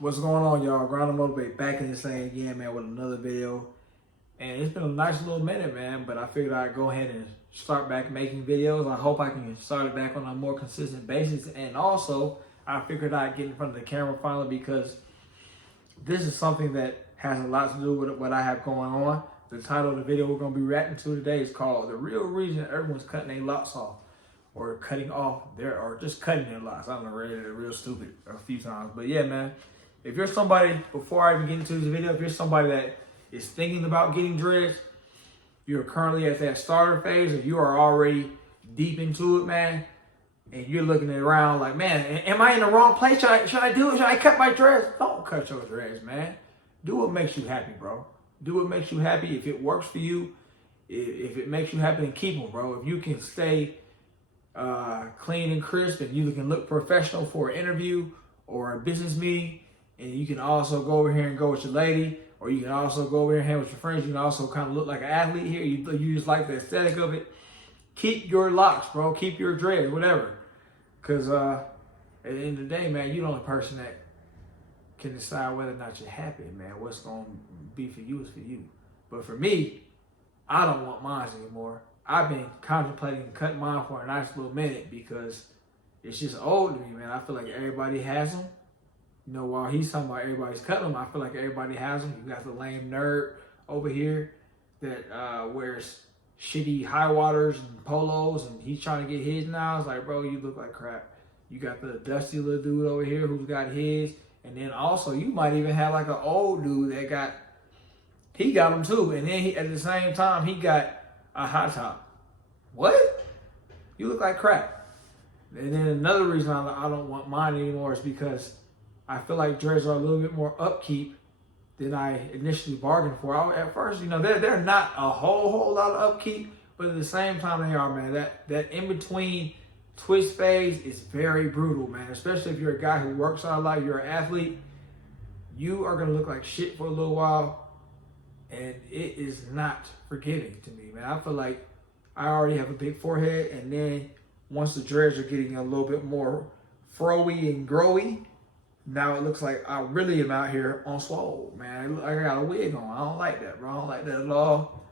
What's going on, y'all? Grind Motivate back in this thing again, man, with another video. And it's been a nice little minute, man, but I figured I'd go ahead and start back making videos. I hope I can start it back on a more consistent basis. And also, I figured I'd get in front of the camera finally because this is something that has a lot to do with what I have going on. The title of the video we're going to be reacting to today is called The Real Reason Everyone's Cutting Their Locks Off. Or cutting off their, or just cutting their locks. I don't know, read it real stupid a few times. But yeah, man. If you're somebody, before I even get into this video, if you're somebody that is thinking about getting dreads, you're currently at that starter phase, or you are already deep into it, man, and you're looking around like, man, am I in the wrong place? Should I do it? Should I cut my dreads? Don't cut your dreads, man. Do what makes you happy, bro. Do what makes you happy. If it works for you, if it makes you happy, then keep them, bro. If you can stay clean and crisp, and you can look professional for an interview or a business meeting, and you can also go over here and go with your lady, or you can also go over here and hang with your friends. You can also kind of look like an athlete here. You just like the aesthetic of it. Keep your locks, bro. Keep your dreads, whatever. Because at the end of the day, man, you're the only person that can decide whether or not you're happy, man. What's going to be for you is for you. But for me, I don't want mine anymore. I've been contemplating cutting mine for a nice little minute because it's just old to me, man. I feel like everybody has them. You know, while he's talking about everybody's cutting them, I feel like everybody has them. You got the lame nerd over here that wears shitty high waters and polos, and he's trying to get his now. It's like, bro, you look like crap. You got the dusty little dude over here who's got his, and then also you might even have like an old dude that he got them too, and then at the same time he got a high top. What? You look like crap. And then another reason I don't want mine anymore is because I feel like dreads are a little bit more upkeep than I initially bargained for. At first, you know, they're not a whole lot of upkeep, but at the same time they are, man. That in between twist phase is very brutal, man. Especially if you're a guy who works out a lot, you're an athlete, you are gonna look like shit for a little while, and it is not forgiving to me, man. I feel like I already have a big forehead, and then once the dreads are getting a little bit more froey and growy, now it looks like I really am out here on swole, man. I got a wig on. I don't like that, bro. I don't like that at all.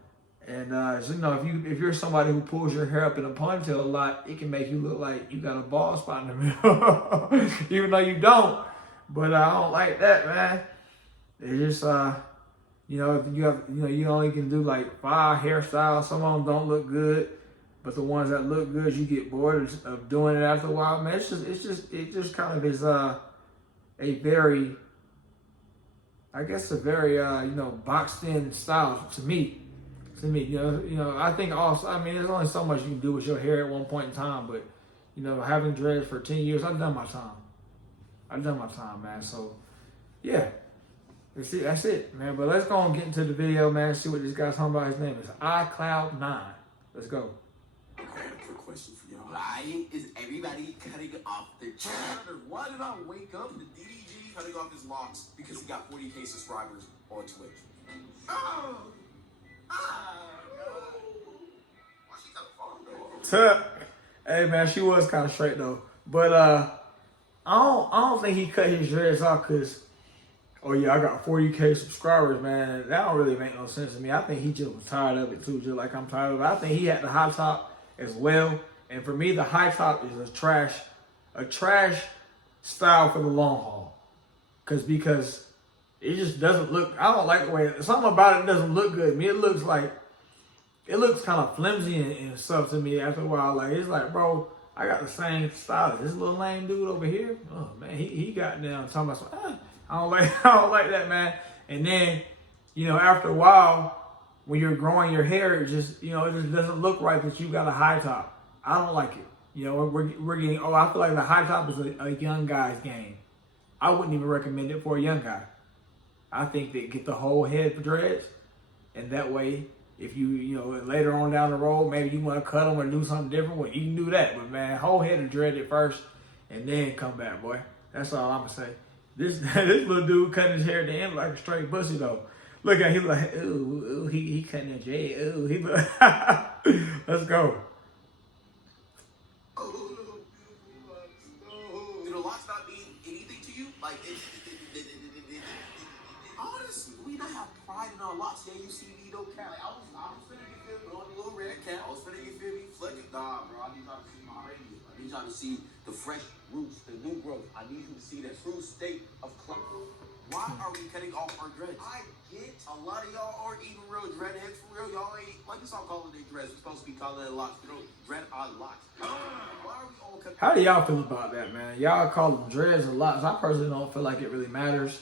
And so, you know, if you're somebody who pulls your hair up in a ponytail a lot, it can make you look like you got a bald spot in the middle, even though you don't. But I don't like that, man. It's just you know, you only can do like 5 hairstyles. Some of them don't look good, but the ones that look good, you get bored of doing it after a while, man. It just kind of is a very, I guess, a very you know, boxed in style to me. You know, I think also, I mean, there's only so much you can do with your hair at one point in time, but you know, having dreads for 10 years, I've done my time, man. So yeah, that's it, man. But let's go and get into the video, man. See what this guy's talking about. His name is iCloud9. Let's go. I have a quick question for y'all. Why is everybody cutting off their dreads? Why did I wake up to DDG cutting off his locks because he got 40K subscribers on Twitch? Oh! Why she got a phone though? Hey, man, she was kind of straight though. But I don't think he cut his dreads off because, oh yeah, I got 40K subscribers, man. That don't really make no sense to me. I think he just was tired of it too, just like I'm tired of it. I think he had the high top as well. And for me, the high top is a trash style for the long haul. Because it just doesn't look, I don't like the way, something about it doesn't look good to me. It looks kind of flimsy and stuff to me after a while. Like, it's like, bro, I got the same style as this little lame dude over here. Oh man, he got down talking about some, I don't like that, man. And then, you know, after a while, when you're growing your hair, it just doesn't look right that you got a high top. I don't like it. You know, we're getting, I feel like the high top is a young guy's game. I wouldn't even recommend it for a young guy. I think they get the whole head for dreads, and that way, if you know, later on down the road, maybe you want to cut them or do something different, well, you can do that. But man, whole head of dread at first, and then come back, boy. That's all I'm gonna say. This little dude cutting his hair at the end like a straight pussy though. Look at him, he like, ooh, he cutting his dread. Ooh, he look. Let's go. Oh, do the locks not mean anything to you? Like, Honestly, we not have pride in our locks. Yeah, you see me, no cap. Like, I was finna get feel me on the little red cap. I was finna get feel me, flick it. Nah, bro, I need y'all to see my radius. I need y'all to see the fresh roots, the new growth. I need you to see the true state of club. Why are we cutting off our dreads? I get a lot of y'all aren't even real dreadheads for real. Y'all ain't like you stop calling it dreads. We're supposed to be calling it locks. You know, dread on locks. Why are we all cutting? How do y'all feel about that, man? Y'all call them dreads or locks. I personally don't feel like it really matters.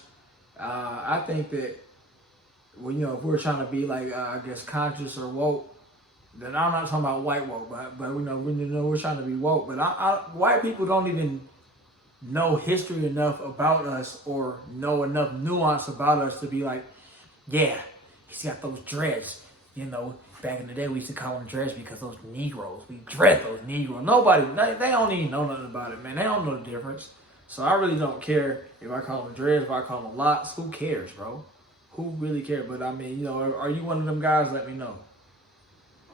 I think that, well, you know, if we're trying to be like, I guess, conscious or woke, then I'm not talking about white woke, but you know, we're trying to be woke. But white people don't even know history enough about us or know enough nuance about us to be like, yeah, he's got those dreads. You know, back in the day, we used to call them dreads because those Negroes, we dread those Negroes. Nobody, they don't even know nothing about it, man. They don't know the difference. So I really don't care if I call them dreads, if I call them locks. Who cares, bro? Who really cares? But I mean, you know, are you one of them guys? Let me know.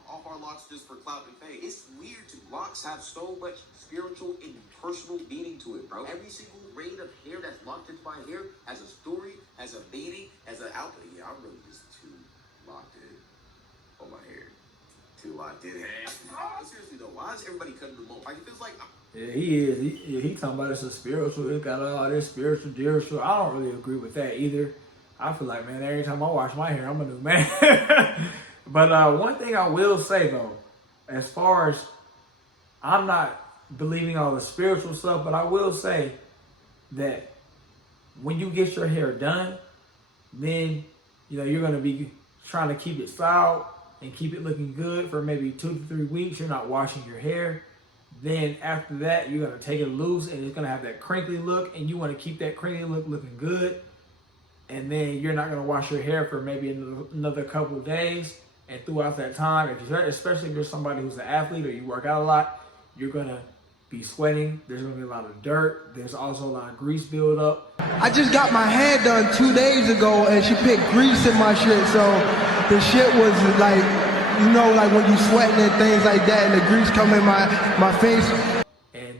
Off our locks just for clout and fame. It's weird to locks have so much spiritual and personal meaning to it, bro. Every single braid of hair that's locked into my hair has a story, has a meaning, has an output. Yeah, I'm really just too locked in on my hair. Too locked in. But seriously though, why is everybody cutting them off? Like it feels like Yeah, he is. He talking about it's a spiritual. It's got all this spiritual. I don't really agree with that either. I feel like, man, every time I wash my hair, I'm a new man. But one thing I will say though, as far as I'm not believing all the spiritual stuff, but I will say that when you get your hair done, then you know you're gonna be trying to keep it styled and keep it looking good for maybe 2 to 3 weeks. You're not washing your hair. Then after that, you're gonna take it loose and it's gonna have that crinkly look, and you want to keep that crinkly look looking good. And then you're not gonna wash your hair for maybe another couple of days. And throughout that time, especially if you're somebody who's an athlete or you work out a lot, you're gonna be sweating. There's gonna be a lot of dirt. There's also a lot of grease buildup. I just got my hair done 2 days ago, and she picked grease in my shit, so the shit was like, you know, like when you sweating and things like that, and the grease come in my face. And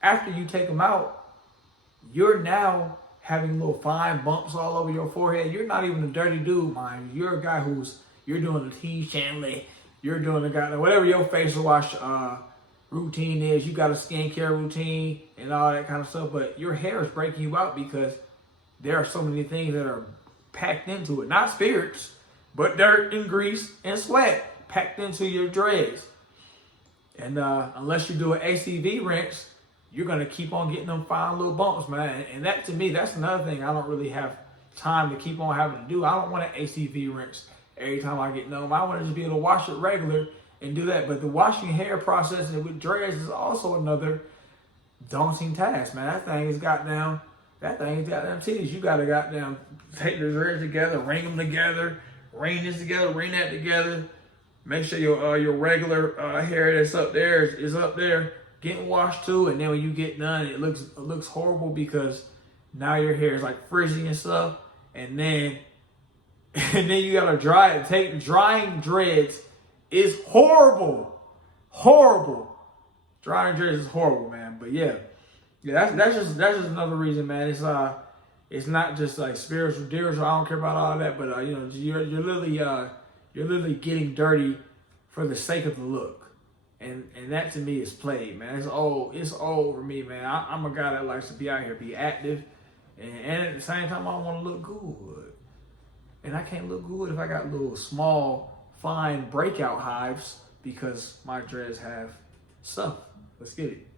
after you take them out, you're now having little fine bumps all over your forehead. You're not even a dirty dude, mind you. You're a guy you're doing the T Chanley. You're doing the guy, whatever your facial wash routine is. You got a skincare routine and all that kind of stuff, but your hair is breaking you out because there are so many things that are packed into it. Not spirits, but dirt and grease and sweat packed into your dreads. And unless you do an ACV rinse, you're going to keep on getting them fine little bumps, man. And that, to me, that's another thing I don't really have time to keep on having to do. I don't want an ACV rinse every time I get numb. I want to just be able to wash it regular and do that. But the washing hair process with dreads is also another daunting task, man. That thing is goddamn tedious. You got to goddamn take the dreads together, ring them together, ring this together, ring that together. Make sure your regular hair that's up there is up there, getting washed too. And then when you get done, it looks horrible because now your hair is like frizzy and stuff. And then you gotta dry it. Drying dreads is horrible. Drying dreads is horrible, man. But yeah, that's just another reason, man. It's not just like spiritual. I don't care about all that, but you know, you're literally getting dirty for the sake of the look, and that to me is played, man. It's old for me, man. I'm a guy that likes to be out here, be active, and at the same time, I want to look good. And I can't look good if I got little small, fine breakout hives because my dreads have stuff. Let's get it.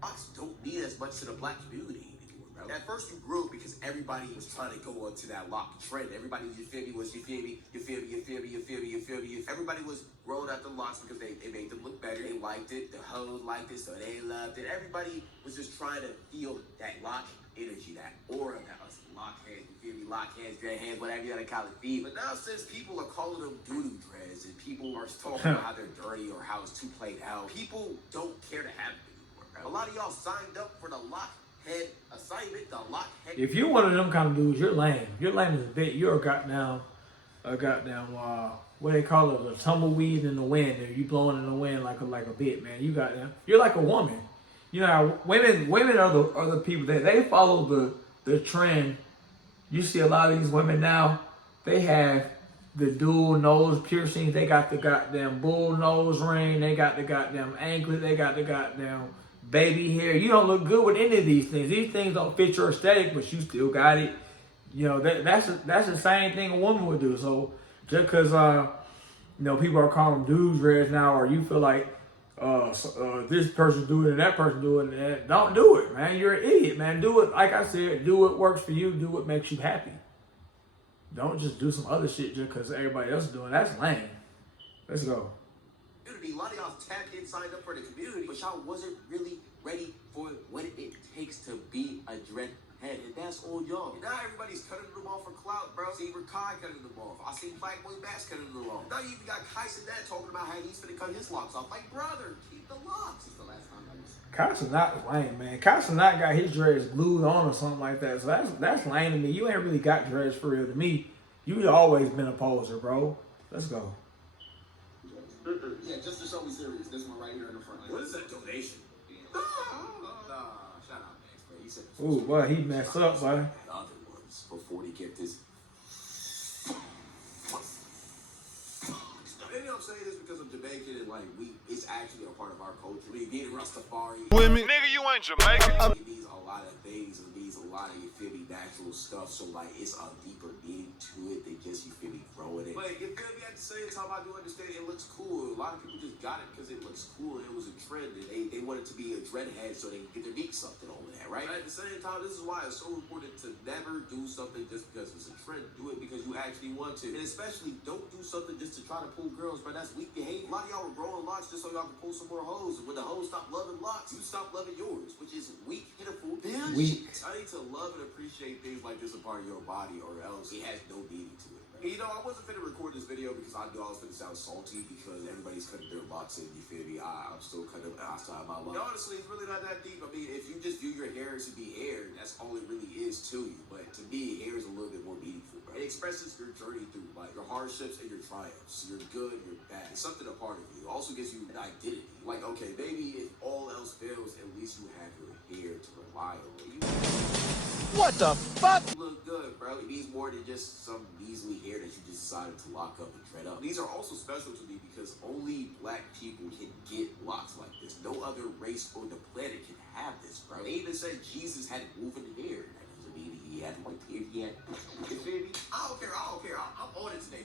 Locks don't mean as much to the black community anymore, bro. At first you grew because everybody was trying to go onto that lock trend. Everybody, you feel me? Everybody was rolling out the locks because they made them look better. They liked it. The hoes liked it, so they loved it. Everybody was just trying to feel that lock energy, that aura, that us lock hands, you feel me? Lock hands, dread hands, whatever you gotta call it. But now since people are calling them doo-doo dreads and people are talking about how they're dirty or how it's too played out, people don't care to have it anymore, bro. A lot of y'all signed up for the lock head assignment, the lock head. If you're one of them kind of dudes, you're lame. You're lame as a bit. You're a goddamn, what they call it, a tumbleweed in the wind. Or you blowing in the wind like a bit, man. You're like a woman. You know, women are the people that they follow the trend. You see a lot of these women now, they have the dual nose piercings, they got the goddamn bull nose ring, they got the goddamn anklet, they got the goddamn baby hair. You don't look good with any of these things. These things don't fit your aesthetic, but you still got it. You know, that's the same thing a woman would do. So just because you know, people are calling them dudes dreads now, or you feel like this person's doing it and that person's doing it, don't do it, man. You're an idiot, man. Do it, like I said, do what works for you, do what makes you happy. Don't just do some other shit just because everybody else is doing it. That's lame. Let's go. A lot of y'all tapped in, signed up for the community, but y'all wasn't really ready for what it takes to be a dreadhead, and that's on y'all. And now everybody's cutting them off for clout, bro. See Rakai cutting them off. I see Black Boy Bass cutting them off. Now you even got Kyson Dad talking about how he's finna cut his locks off. Like, brother, keep the locks. It's the last time I was. Kyson not lame, man. Kyson not got his dreads glued on or something like that. So that's lame to me. You ain't really got dreads for real. To me, you always been a poser, bro. Let's go. Yeah, just to show me serious. This one right here in the front. What is that donation? Shout out, Max, bro. He said. Ooh, boy, he messed up, boy. The other ones before they get this. Maybe I'm saying this because I'm Jamaican and like it's actually a part of our culture. We being Rastafari. With me, nigga, you ain't Jamaican. It means a lot of things. It means a lot of, you feel me, natural stuff. So like it's a deeper meaning to it than just, you feel me, throwing it. But you feel me, at the same time, I do understand it looks cool. A lot of people just got it because it looks cool and it was a trend and they wanted to be a dreadhead so they can get their meat something over that, right? But at the same time, this is why it's so important to never do something just because it's a trend. Do it because you actually want to. And especially don't do something just to try to pull girls, bro. That's weak behavior. A lot of y'all were growing locks just so y'all can pull some more hoes. When the hoes stop loving locks, you stop loving yours, which is weak, pitiful, Weak. I need to love and appreciate things like this a part of your body, or else it has no meaning to it. And you know, I wasn't finna record this video because I knew I was finna sound salty because everybody's cutting their locks in, you feel me? I'm still cutting, I still have my locks. Honestly, it's really not that deep. I mean, if you just view your hair to be hair, that's all it really is to you. But to me, hair is a little bit more meaningful, bro. It expresses your journey through, like, your hardships and your triumphs. You're good, you're bad. It's something a part of you. It also gives you an identity. Like, okay, maybe if all else fails, at least you have your hair to rely on. What the fuck? You look good, bro. It means more than just some measly hair that you just decided to lock up and dread up. These are also special to me because only black people can get locks like this. No other race on the planet can have this, bro. They even said Jesus had woven hair. That doesn't mean he had white hair. He had, you feel me? I don't care. I'm on it today.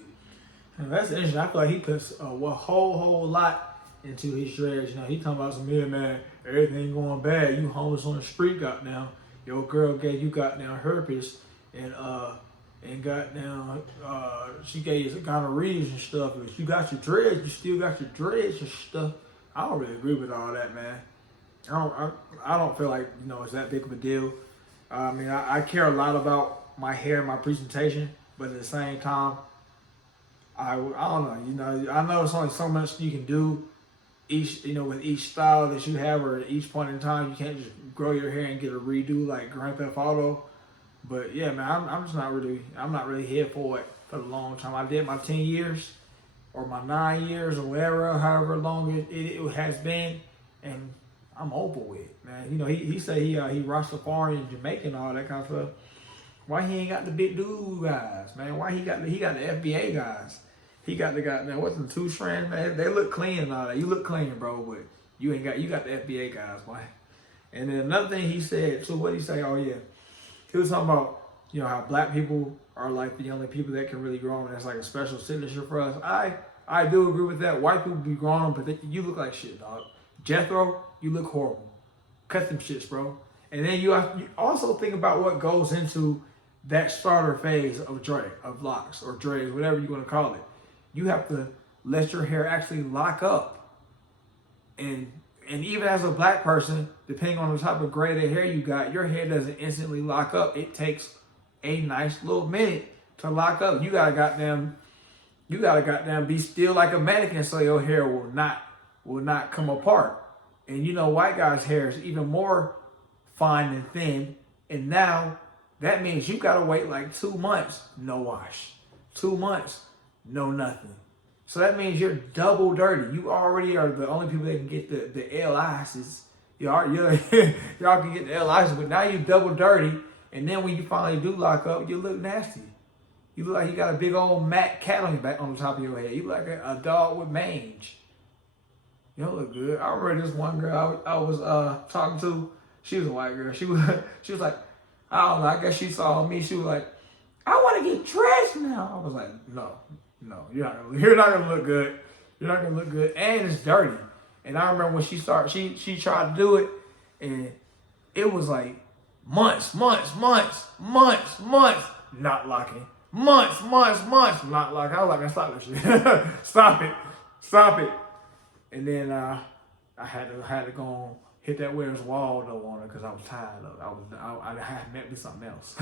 That's interesting. I feel like he puts a whole lot into his dreads. You know, he talking about some, yeah, man, everything going bad. You homeless on the street, goddamn. Your girl gave you goddamn herpes, and goddamn, she gave you gonorrhea and stuff. But you got your dreads, you still got your dreads and stuff. I don't really agree with all that, man. I don't feel like, you know, it's that big of a deal. I mean, I care a lot about my hair and my presentation, but at the same time, I don't know. You know, I know it's only so much you can do each, you know, with each style that you have, or at each point in time, you can't just grow your hair and get a redo like Grand Theft Auto. But yeah, man, I'm not really here for it for the long time. I did my 10 years or my 9 years or whatever, however long it has been, and I'm over with it, man. You know, he said he Rastafari and Jamaican and all that kind of stuff. Why he ain't got the big dude guys, man? Why he got the FBA guys? He got the guy, man, what's the 2 strands, man? They look clean and all that. You look clean, bro, but you got the FBA guys, boy. And then another thing he said, so what did he say? Oh yeah, he was talking about, you know, how black people are like the only people that can really grow them. That's like a special signature for us. I do agree with that. White people be growing them, but you look like shit, dog. Jethro, you look horrible. Cut them shits, bro. And then you also think about what goes into that starter phase of locks or dreads, whatever you want to call it. You have to let your hair actually lock up. And even as a black person, depending on the type of grade of hair you got, your hair doesn't instantly lock up. It takes a nice little minute to lock up. You gotta goddamn be still like a mannequin so your hair will not come apart. And you know, white guys' hair is even more fine and thin. And now that means you gotta wait like 2 months, no wash. 2 months, no nothing. So that means you're double dirty. You already are the only people that can get the LIs. Y'all can get the LIs, but now you're double dirty And then when you finally do lock up, you look nasty. You look like you got a big old Mac cat on your back, on the top of your head. You look like a dog with mange. You don't look good. I remember this one girl I was talking to. She was a white girl. She was like, I don't know. I guess she saw me. She was like, I want to get dressed now. I was like, no, you're not gonna look good. You're not gonna look good, and it's dirty. And I remember when she started, she tried to do it, and it was like months, not locking. Months, not locking. I was like, stop that shit. Stop it. And then I had to go on, hit that Where's Waldo on her because I was tired of it. I had met me something else.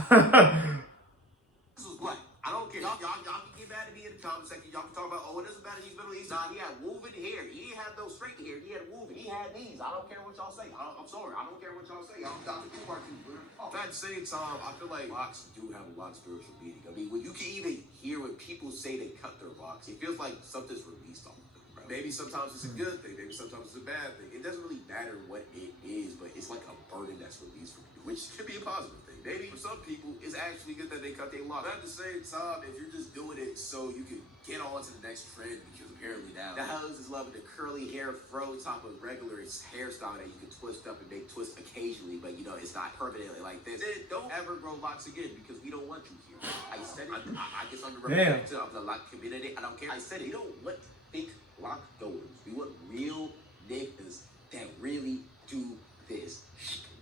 This was black. I don't care. Y'all can get mad at me in the comment section. Y'all can talk about, oh, it doesn't matter. He's Middle East. Nah, he had woven hair. He didn't have no straight hair. He had woven. He had these. I don't care what y'all say. I'm sorry. I don't care what y'all say. I'm Dr. Kumar too, bro. At the same time, I feel like locks do have a lot of spiritual meaning. I mean, when you can even hear when people say they cut their locks, it feels like something's released on them, bro. Maybe sometimes it's a good thing. Maybe sometimes it's a bad thing. It doesn't really matter what it is, but it's like a burden that's released from you, which could be a positive thing. Maybe for some people, it's actually good that they cut their lock. But at the same time, if you're just doing it so you can get on to the next trend, because apparently now the hoes is loving the curly hair fro top of regular hairstyle that you can twist up and make twists occasionally, but you know, it's not permanently like this. Then don't ever grow locks again because we don't want you here. I said it. I guess underrepresented of the lock community. I don't care. I said it. We don't want fake lock goers. We want real niggas that really do this.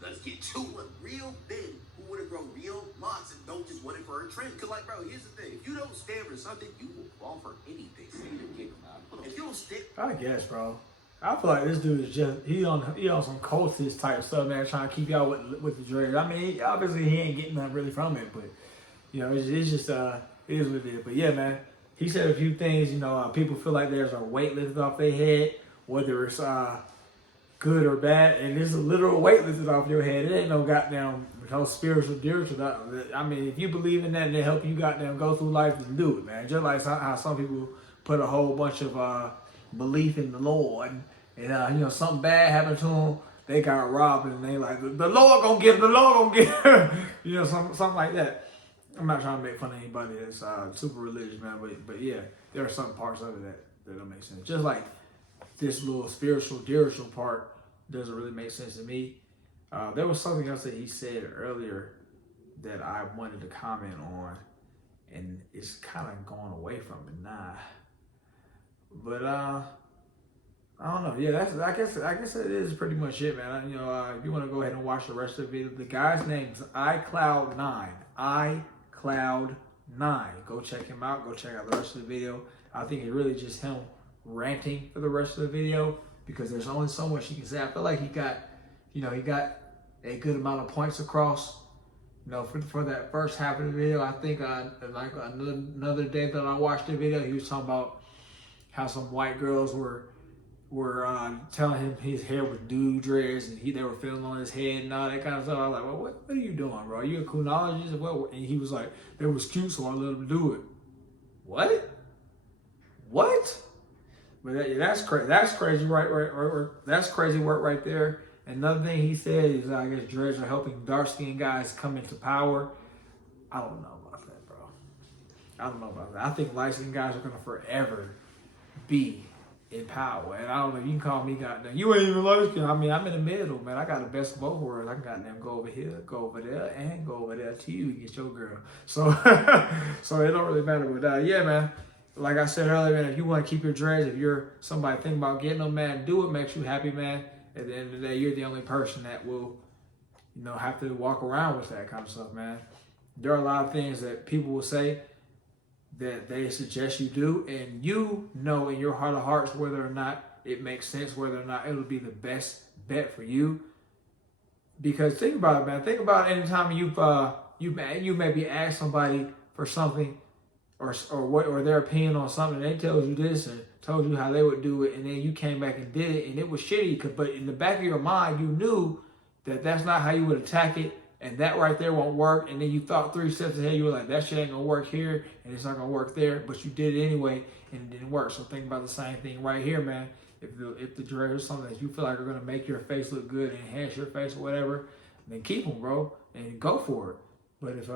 Let's get to it. Real men who want to grow real locks and don't just want it for a trend. Because, like, bro, here's the thing. If you don't stand for something, you will fall for anything. If you don't stick... I guess, bro. I feel like this dude is just, he on some cultist type stuff, man, trying to keep y'all with the dreads. I mean, obviously he ain't getting nothing really from it, but, you know, it's just, it is what it is. But, yeah, man, he said a few things, you know, people feel like there's a weight lifted off their head, whether it's... good or bad, and there's a literal weight lifted off your head. It ain't no goddamn spiritual. I mean, if you believe in that and they help you goddamn go through life, then do it, man. Just like how some people put a whole bunch of belief in the Lord, and you know, something bad happened to them, they got robbed, and they like, the Lord gonna get him, you know, something like that. I'm not trying to make fun of anybody that's super religious, man, but yeah, there are some parts of it that don't make sense. Just like this little spiritual part doesn't really make sense to me. There was something else that he said earlier that I wanted to comment on, and it's kind of going away from it now. But I don't know. Yeah, I guess that is pretty much it, man. You know, if you want to go ahead and watch the rest of the video, the guy's name is iCloud9. iCloud9. Go check him out. Go check out the rest of the video. I think it's really just him ranting for the rest of the video because there's only so much he can say. I feel like he got a good amount of points across. You know, for that first half of the video, I think like another day that I watched the video, he was talking about how some white girls were telling him his hair was dude dreads and they were feeling on his head and all that kind of stuff. I was like, well, what are you doing, bro? Are you a criminologist or what? And he was like, they was cute, so I let him do it. What? But that's crazy. That's crazy, right? That's crazy work right there. Another thing he said is, I guess dreads are helping dark-skinned guys come into power. I don't know about that, bro. I don't know about that. I think light-skinned guys are gonna forever be in power. And I don't know, you can call me goddamn, you ain't even light-skinned. I mean, I'm in the middle, man. I got the best of both worlds. I can goddamn go over here, go over there, and go over there to you and get your girl. So, so it don't really matter. But yeah, man. Like I said earlier, man, if you want to keep your dreads, if you're somebody thinking about getting them, man, do it. Makes you happy, man. At the end of the day, you're the only person that will, you know, have to walk around with that kind of stuff, man. There are a lot of things that people will say that they suggest you do, and you know in your heart of hearts whether or not it makes sense, whether or not it'll be the best bet for you. Because think about it, man. Think about any time you maybe asked somebody for something, or their opinion on something, they told you this and told you how they would do it, and then you came back and did it, and it was shitty. But in the back of your mind, you knew that that's not how you would attack it, and that right there won't work. And then you thought 3 steps ahead. You were like, that shit ain't gonna work here, and it's not gonna work there. But you did it anyway, and it didn't work. So think about the same thing right here, man. If the dreads is something that you feel like are gonna make your face look good and enhance your face or whatever, then keep them, bro, and go for it. But if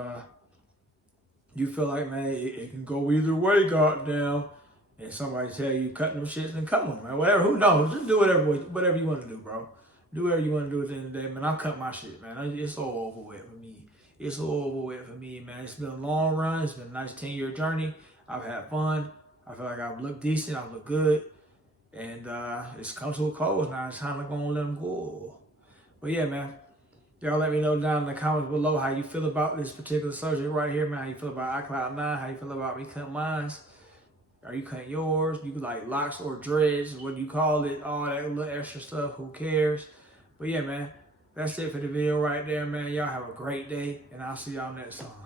you feel like, man, it can go either way, goddamn, and somebody tell you cut them shits, then cut them, man. Whatever, who knows? Just do whatever you want to do, bro. Do whatever you want to do at the end of the day, man. I cut my shit, man. It's all over with for me. It's all over with for me, man. It's been a long run. It's been a nice 10-year journey. I've had fun. I feel like I've looked decent. I've looked good. And it's come to a close now. It's time to go and let them go. But yeah, man. Y'all let me know down in the comments below how you feel about this particular subject right here, man. How you feel about iCloud 9? How you feel about me cutting mine? Are you cutting yours? You like locks or dreads? What do you call it? All that little extra stuff. Who cares? But yeah, man. That's it for the video right there, man. Y'all have a great day, and I'll see y'all next time.